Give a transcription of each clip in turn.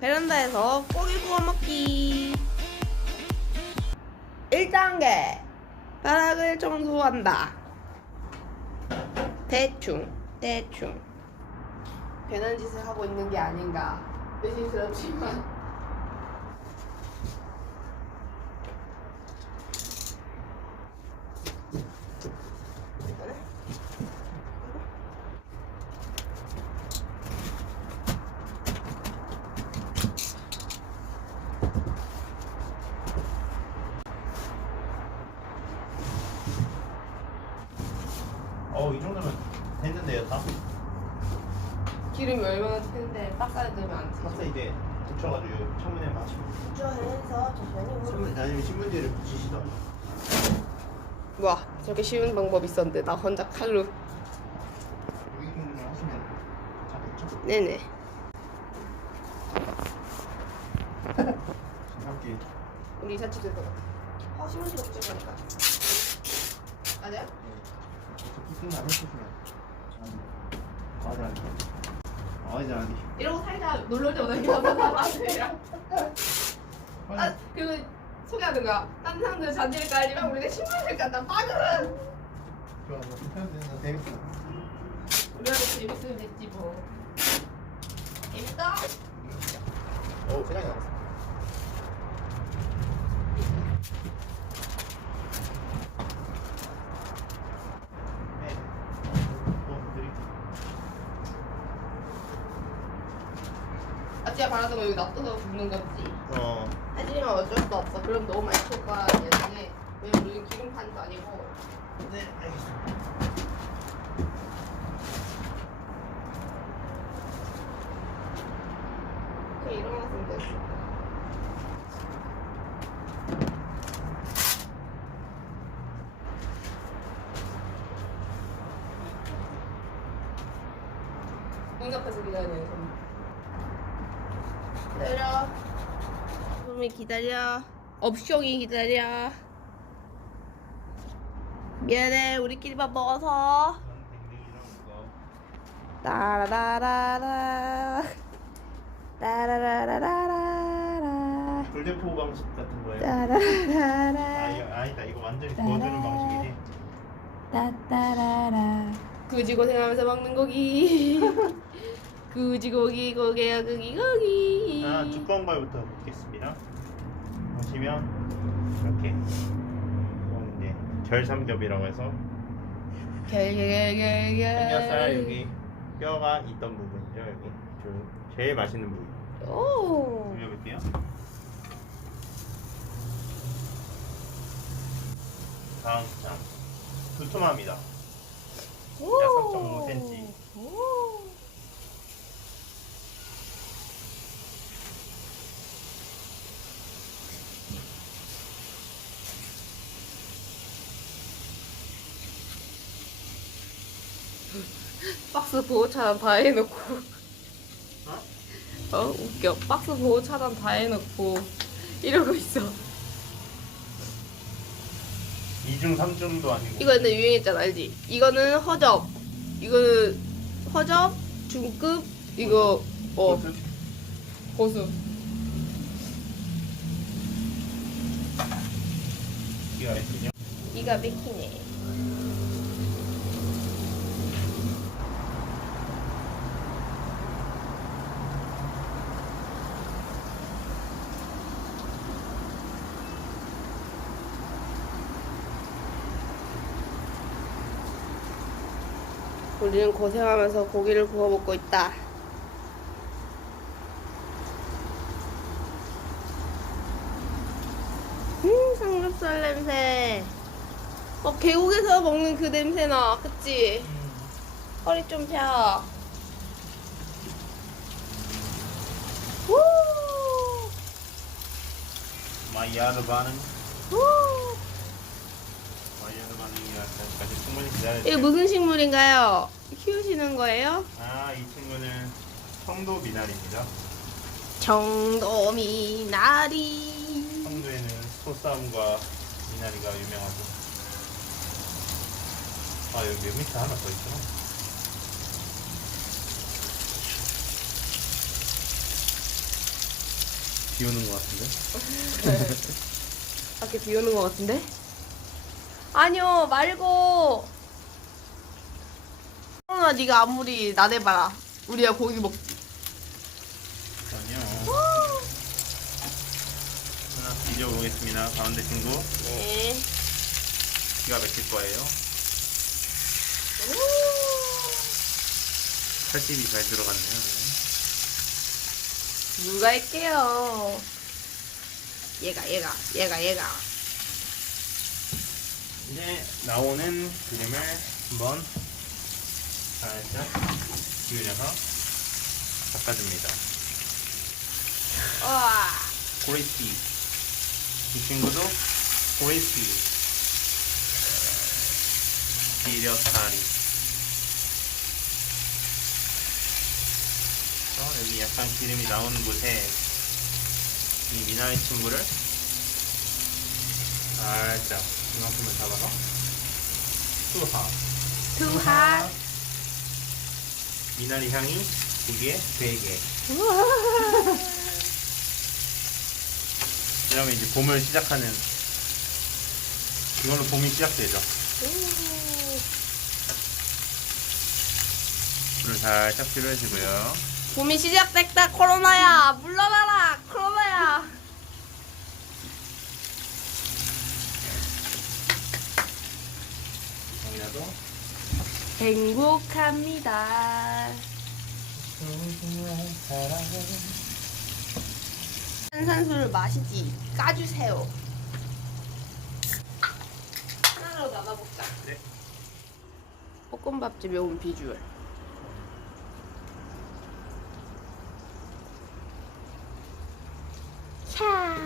베란다에서 고기 구워 먹기. 1단계 바닥을 청소한다. 대충 대충. 괜한 짓을 하고 있는 게 아닌가. 의심스럽지만 어, 이 정도면 됐는데요, 다? 기름이 얼마나 튀는데 빡가에 넣으면 안 튀죠 이제 붙여가지고 창문에 맞추고. 천천히 창문, 아니면 신문지를 붙이시던. 와 저렇게 쉬운 방법이 있었는데 나 혼자 칼로 여기 정도만 하시면 잡겠죠? 네네 정확히. 우리 이사 집에서 아 신문지가 없지 보니까 맞아요? 기승만 해주시면. 맞아, 맞아. 맞아, 이러고 살다 놀러 올 때마다 이렇게 한번 아 그거 소개하는 거야 딴 사람들 잔디를 깔지만 우리는 신문지를 깐다 빠그은 좋아, 뭐, 편집되는 재밌어. 우리한테 재밌으면 됐지 뭐 재밌어? 오, 시간이 남았어. 네. 어, 드릴게요. 아찌가 바라던 거 여기 놔둬서 굽는 거지. 어, 하지만 어쩔 수 없어. 그럼 너무 많이 쏠 거야 예전에. 왜냐면 우리는 기름판도 아니고. 네, 알겠습니다. 그냥 일어났으면 됐어 문 앞에서 기다려요 기다려 소미 기다려. 업쇼이 기다려. 미안해 우리끼리 밥 먹어서. 따라라라라. 따라라라라라. 불대포 방식 같은 거예요. 따라라라 아, 이거 아니다. 이거 완전히 구워주는 방식이지. 따따라라. 굳이 고생하면서 먹는 고기. 굳이 고기 고개야 고기 고기. 아, 두꺼운 거부터 먹겠습니다. 보시면 이렇게 이건 이제 결삼겹이라고 해서 삼겹살 여기 뼈가 있던 부분이죠. 여기 좀 제일 맛있는 부분. 오 올려볼게요. 다음 장 두툼합니다. 오. 3.5cm. 오. 박스 보호 차단 다 해놓고 어? 어 웃겨 박스 보호 차단 다 해놓고 이러고 있어 이중 삼중도 아니고. 이거 근데 유행했잖아 알지? 이거는 허접 이거는 허접 중급 이거 어 고수? 고수 기가 막히죠. 이가 맥히네 우리는 고생하면서 고기를 구워 먹고 있다. 음, 삼겹살 냄새. 어, 계곡에서 먹는 그 냄새 나, 그치? 허리 좀 펴. 우! 마이 야르바는 우! 이거. 무슨 식물인가요? 키우시는 거예요? 아, 이 친구는 청도 미나리입니다. 정도미나리. 청도에는 소싸움과 미나리가 유명하고. 아, 여기 몇 미터 하나 더 있구나. 비 오는 것 같은데? 밖에 비 오는 것 같은데? 아니요 말고 코로나 네가 아무리 나대봐라 우리야 고기 먹지 아니요. 하나 뒤져보겠습니다. 가운데 친구. 네 기가 막힐 거예요. 칼집이 잘 들어갔네요. 누가 할게요 얘가 얘가 얘가 얘가 이제 나오는 기름을 한번 살짝 기울여서 닦아줍니다. 와 고래피. 이 친구도 고래피. 비려다리. 어, 여기 약간 기름이 나오는 곳에 이 미나리 친구를 살짝 이만큼을 잡아서 투하. 투하 미나리 향이 고기에 되게. 이러면 이제 봄을 시작하는 이걸로 봄이 시작되죠. 불을 살짝 줄여주고요. 봄이 시작됐다 코로나야 물러나라 코로나야 여기다도 행복합니다. 탄산수를 마시지. 까주세요. 하나로 나눠볼까? 네. 볶음밥집에 온 비주얼. 차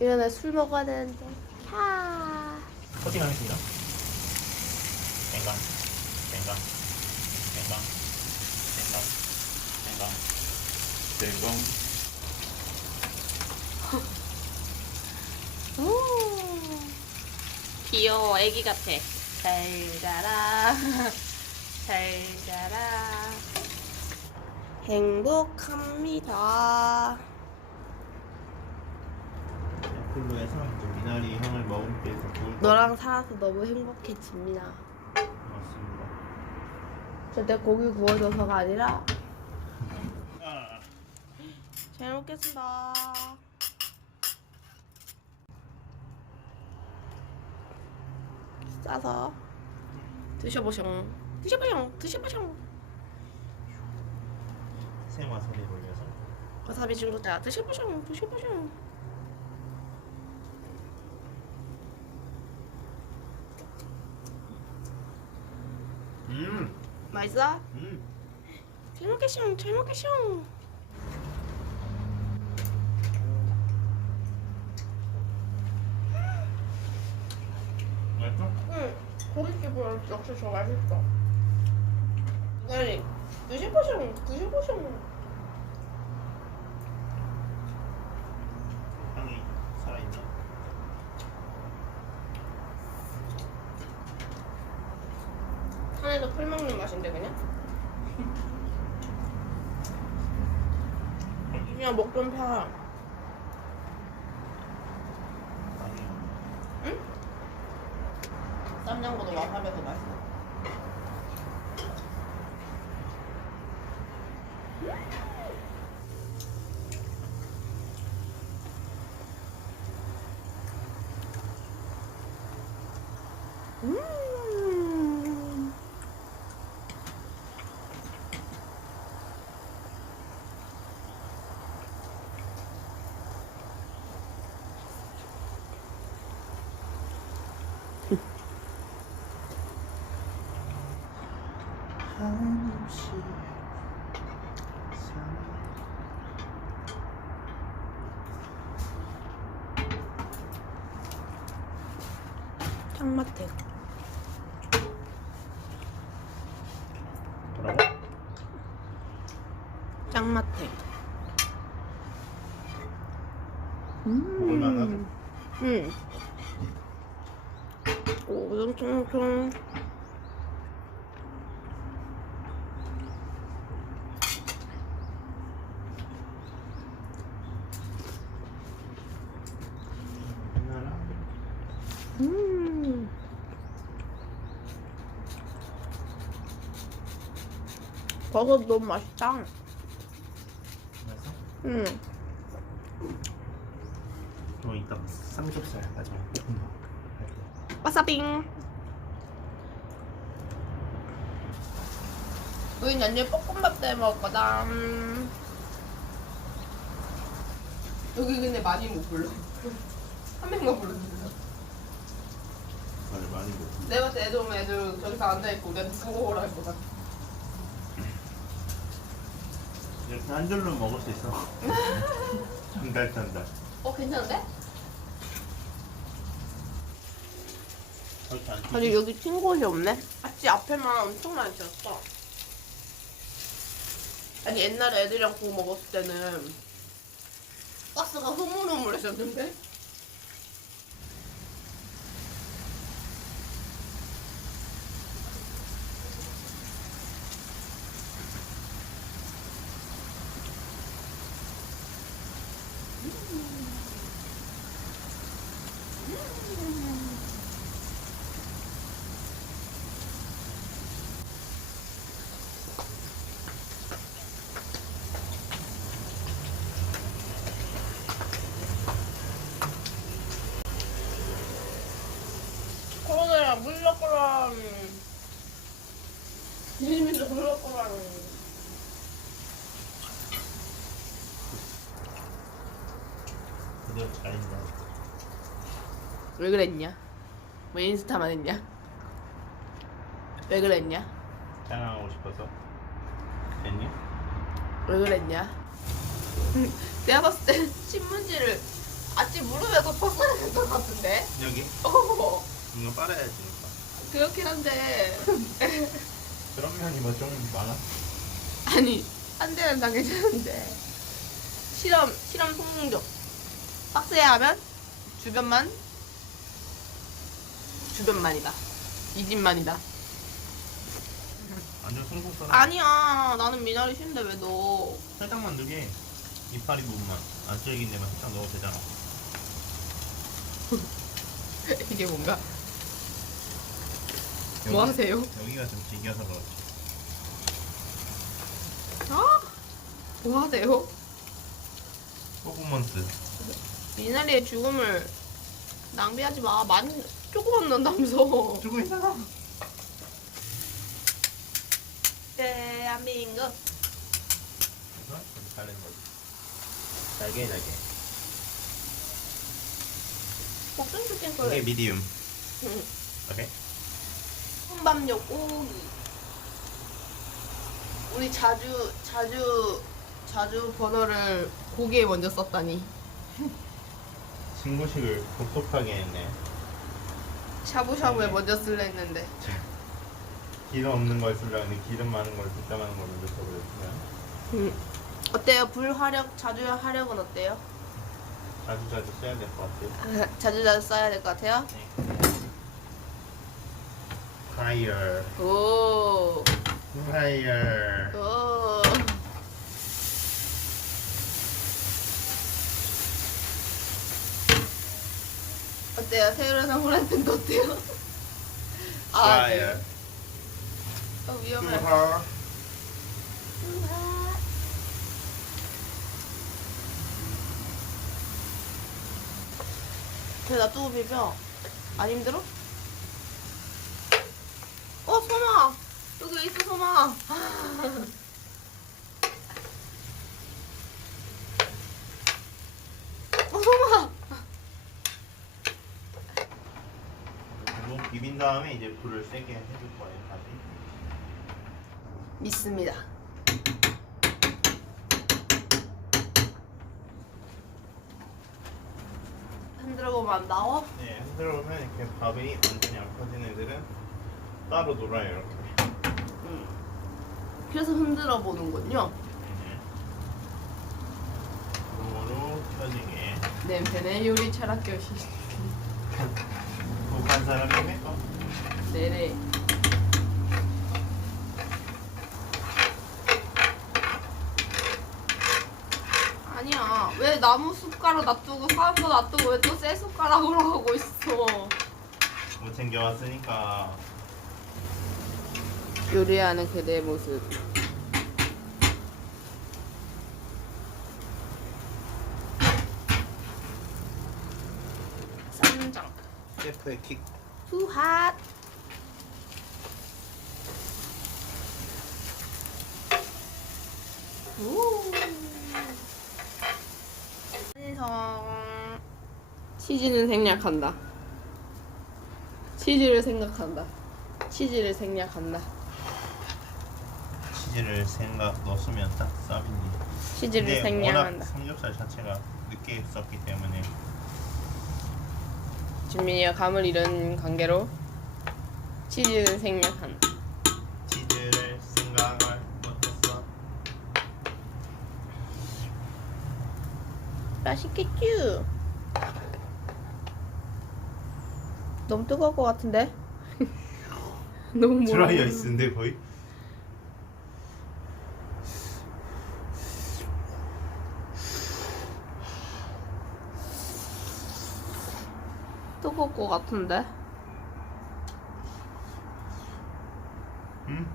이러다 술 먹어야 되는데. 차 코팅하겠습니다. 뱅강, 뱅강, 뱅강, 뱅강, 뱅강, 뱅강. 오, 귀여워 애기 같아. 잘 자라. 잘 자라. 행복합니다. 이제 미나리 향을 머금게 해서 너랑 살아서 너무 행복해집니다 맞습니다. 절대 고기 구워줘서가 아니라. 아, 잘 먹겠습니다. 싸서 드셔보숑 드셔보숑 드셔보숑 생와사비 올려서. 와사비 중독자 드셔보숑 드셔보숑 음, 맛있어? 음. 잘 먹겠숑 잘 먹겠숑 맛있어? 응 고깃집은 역시 더 맛있어 아니 드셔보숑 향이 살아있나? 산에서 풀 먹는 맛인데 그냥? 그냥 먹좀 펴. 아니, 쌈장보다 와사비가 더 맛있어. 음. 한없이 짱맛해. 뭐라고? 짱맛해. 먹을만하죠? 응. 오, 엄청 음. 버섯 너무 맛있다. 맛있어? 음. 또 이따 삼겹살 마지막 볶음밥 와사빙. 우린 연일 볶음밥 때 먹거든. 여기 근데 많이 못 불러. 한 명만 먹고 내가 봤을 때 애들 오면 애들 저기서 앉아있고 우리한테 쓰고 오라 할것 같아. 이렇게 한 줄로 먹을 수 있어 전달 전달 어, 괜찮은데? 안 아니 여기 튄 곳이 없네. 아치 앞에만 엄청 많이 튀었어. 아니 옛날에 애들이랑 구워 먹었을 때는 가스가 흐물흐물해졌는데. 코로나랑 물럭거랑 이민도 물럭거랑 드디어 잘했네 왜 그랬냐? 왜 인스타만 했냐? 왜 그랬냐? 자랑하고 싶어서 됐니? 왜 그랬냐? 내가 봤을 때 신문지를 아침 무릎에서 벗어야 될것 같은데? 여기? 어, 이거 빨아야지 이거. 그렇긴 한데 그런 면이 뭐 좀 많아 아니 한 대는 다 괜찮은데 실험 실험 성공적 빡세야 하면 주변만 주변만이다. 이 집만이다. 완전 송송 썰어 아니야. 나는 미나리 싫은데 왜 너? 살짝만 넣게. 이파리 부분만. 안 쫄긴 데만 살짝 넣어도 되잖아. 이게 뭔가? 여기- 뭐 하세요? 여기가 좀 질겨서 그렇지. 아? 뭐 하세요? 퍼포먼스. 미나리의 죽음을 낭비하지 마. 많이 조금만 넣는다면서. 주고 있잖아 대한민국. 다른 거지 날개 날개 볶음 치킨 이게 걸 미디움. 응. 오케이. 혼밥용 고기. 우리 자주 자주 자주 번호를 고기에 먼저 썼다니. 신고식을 독특하게 했네 샤브샤브에 먼저 쓸려 했는데 기름 없는 걸 쓰려고 했는데 기름 많은 걸 뒷담하는 걸 올렸어 그랬으면 음. 어때요? 불 화력 자주 하력은 어때요? 자주 자주 써야 될 것 같아요 자주 자주 써야 될 것 같아요? 파이어 오. 파이어 오. 어때요? 새우랑 후라이팬도 어때요? 아, 네. 어, 위험해. 우하 왜 놔두고 비벼? 안 힘들어? 어, 소마! 여기 있어, 소마! 어, 소마! 그리고 비빈 다음에 이제 불을 세게 해줄 거예요 다시 믿습니다. 흔들어 보면 안 나와? 네 흔들어 보면 이렇게 밥이 완전히 안 퍼진 애들은 따로 놀아요 이렇게 응. 그래서 흔들어 보는군요. 몸으로 펴지게 냄새네 요리 철학 교실. 독한 사람이 해거 네네. 아니야. 왜 나무 숟가락 놔두고 사람 거 놔두고 왜또쇠 숟가락으로 하고 있어? 못 챙겨왔으니까 요리하는 그대의 모습. 쌈장. 셰프의 킥 후핫. 우. 완성. 치즈는 생략한다. 치즈를 생각한다. 치즈를 생략한다. 치즈를 생각 넣었으면 딱 쌉인데 치즈를 근데 생략한다. 워낙 삼겹살 자체가 늦게 썼기 때문에 준민이와 감을 잃은 관계로 치즈는 생략한다. 치즈를 생각을 못했어 맛있겠쥬? 너무 뜨거울 것 같은데? 너무 뭐라 드라이 그러나? 아이스인데 거의 뜨거울 것 같은데? 음?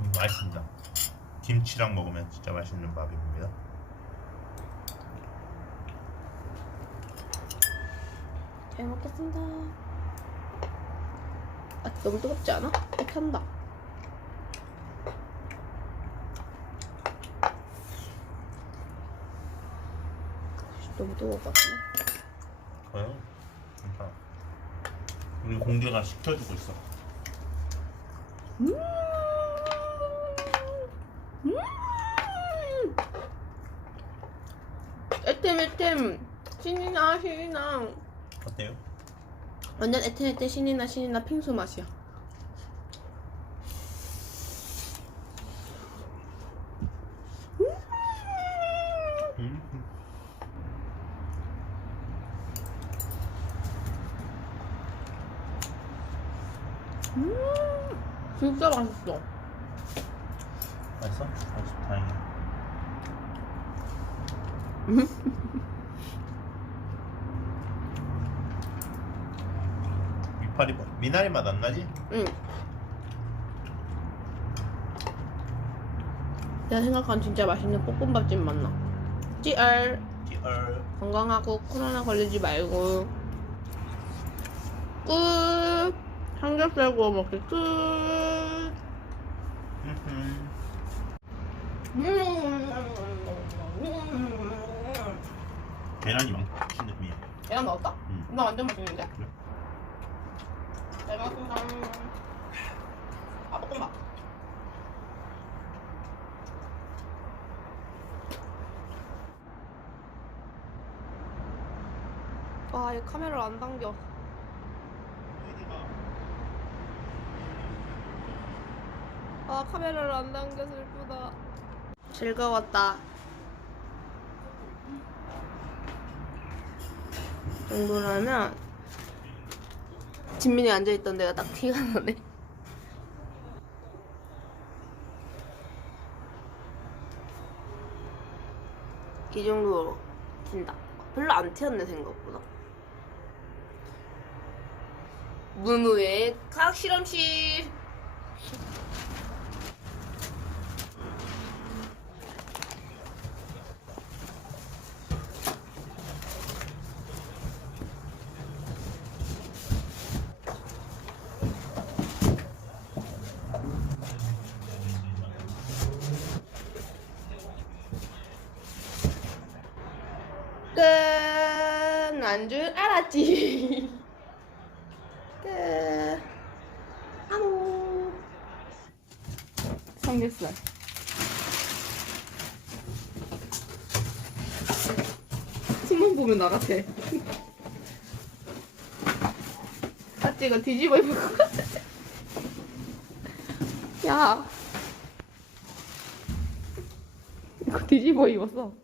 음, 맛있습니다 김치랑 먹으면 진짜 맛있는 밥입니다 잘 먹겠습니다. 아, 너무 뜨겁지 않아? 어, 탄다. 너무 같은데? 저요? 괜찮아 우리 공개가 시켜주고 있어 음. 음. 에템 신이나 신이나 어때요? 완전 에템 신이나 신이나 핑수 맛이야. 음? 음, 진짜 맛있어. 맛있어? 맛있어 다행이야 이파리 뭐- 미나리 맛 안 나지? 응. 내가 생각한 진짜 맛있는 볶음밥집 맛나. 찌얼 찌얼 건강하고 코로나 걸리지 말고 끝. 삼겹살 구워 먹기 끝. 계란이 많긴 느낌이야 계란 넣었다? 응. 나 완전 맛있는데? 그래? 잘 먹었습니다. 아, 볶음밥. 와, 이 카메라를 안 당겨. 카메라를 안 당겨 슬프다. 즐거웠다. 이 정도라면 진민이 앉아있던 데가 딱 티가 나네. 이 정도 튄다. 별로 안 튀었네 생각보다. 문우의 과학 실험실. 끝 난 줄 알았지. 끝. 아무. 삼겹살. 숨만 보면 나 같아. 이거 뒤집어 입을 것 같아. 야. 이거 뒤집어 입었어.